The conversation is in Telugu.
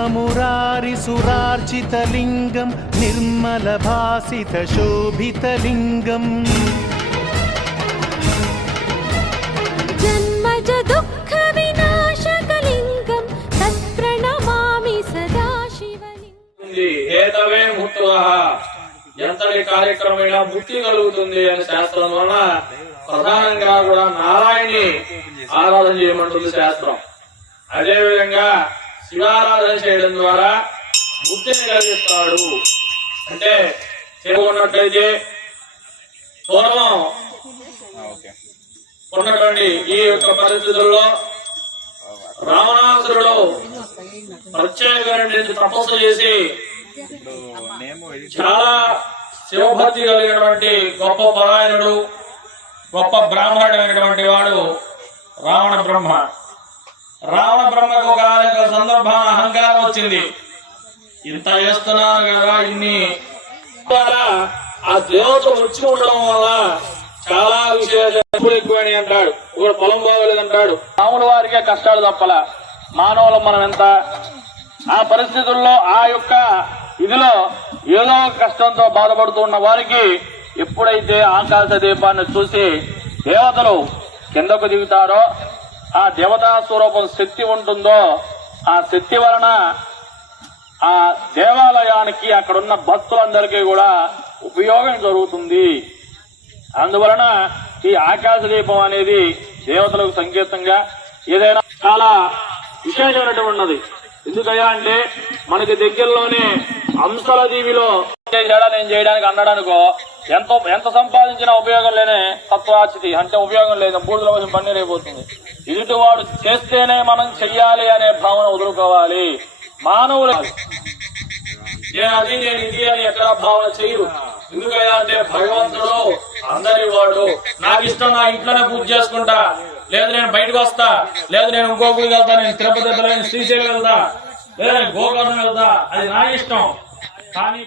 ब्रह्ममुरारिसुरार्चितलिङ्गं निर्मलभासितशोभितलिङ्गम् जन्मज दुःखविनाशकलिङ्गं तत्प्रणमामि सदा शिवलिङ्गम्। ఏతవే ముక్తుః ఎంతటి కార్యక్రమమైనా ముక్తి కలుగుతుంది అని శాస్త్రం వలన ప్రధానంగా కూడా నారాయణి ఆరాధన చేయమంటుంది శాస్త్రం. అదే విధంగా శివారాధన చేయడం ద్వారా ముక్తిని కలిగిస్తాడు అంటే చెప్పుకున్నట్లయితే పూర్వం ఉన్నటువంటి ఈ యొక్క పరిస్థితుల్లో రావణాసురుడు ప్రత్యేకమైన తపస్సు చేసి చాలా శివభక్తి కలిగినటువంటి గొప్ప పరాయణుడు గొప్ప బ్రాహ్మణుడైనటువంటి వాడు రావణ బ్రహ్మ. రావణ బ్రహ్మకు ఒక సందర్భాన అహంకారం వచ్చింది. ఇంత చేస్తున్నాను కదా ఇన్ని ఆ దేవత వచ్చి ఉండడం వల్ల చాలా విషయాలు ఎక్కువని అంటాడు. ఒక పొలం బాగోలేదంటాడు. రాముడు వారికే కష్టాలు తప్పల మానవులం మనం ఎంత. ఆ పరిస్థితుల్లో ఆ యొక్క ఇదిలో ఏదో కష్టంతో బాధపడుతున్న వారికి ఎప్పుడైతే ఆకాశ దీపాన్ని చూసి దేవతలు కిందకు దిగుతారో ఆ దేవతా స్వరూపం శక్తి ఉంటుందో ఆ శక్తి వలన ఆ దేవాలయానికి అక్కడున్న భక్తులందరికీ కూడా ఉపయోగం జరుగుతుంది. అందువలన ఈ ఆకాశ దీపం అనేది దేవతలకు సంకేతంగా ఏదైనా చాలా విశేషమైనటువంటి ఉన్నది. ఎందుకయ్యా అంటే మనకి దగ్గరలోనే అంశల దీవిలో నేను చేయడానికి అన్నాడనుకో ఎంత సంపాదించినా ఉపయోగం లేనే తత్వాచితి అంటే ఉపయోగం లేదు, బూడిదల కోసం పన్నీర్ అయిపోతుంది. ఎదుటివాడు చేస్తేనే మనం చెయ్యాలి అనే భావన వదులుకోవాలి. మానవులు నేను అది నేను ఇది అని ఎక్కడ భావన చేయరు. ఎందుకయ్యా అంటే భగవంతుడు అందరి వాడు. నాకు ఇష్టం నా ఇంట్లోనే పూజ చేసుకుంటా, లేదు నేను బయటకు వస్తా, లేదు నేను ఇంకో గుడికి వెళ్తా, నేను తిరుపతి వెళ్తా, నేను శ్రీశైలం వెళ్తా, లేదా నేను గోకర్ణం వెళ్తా, అది నా ఇష్టం. కానీ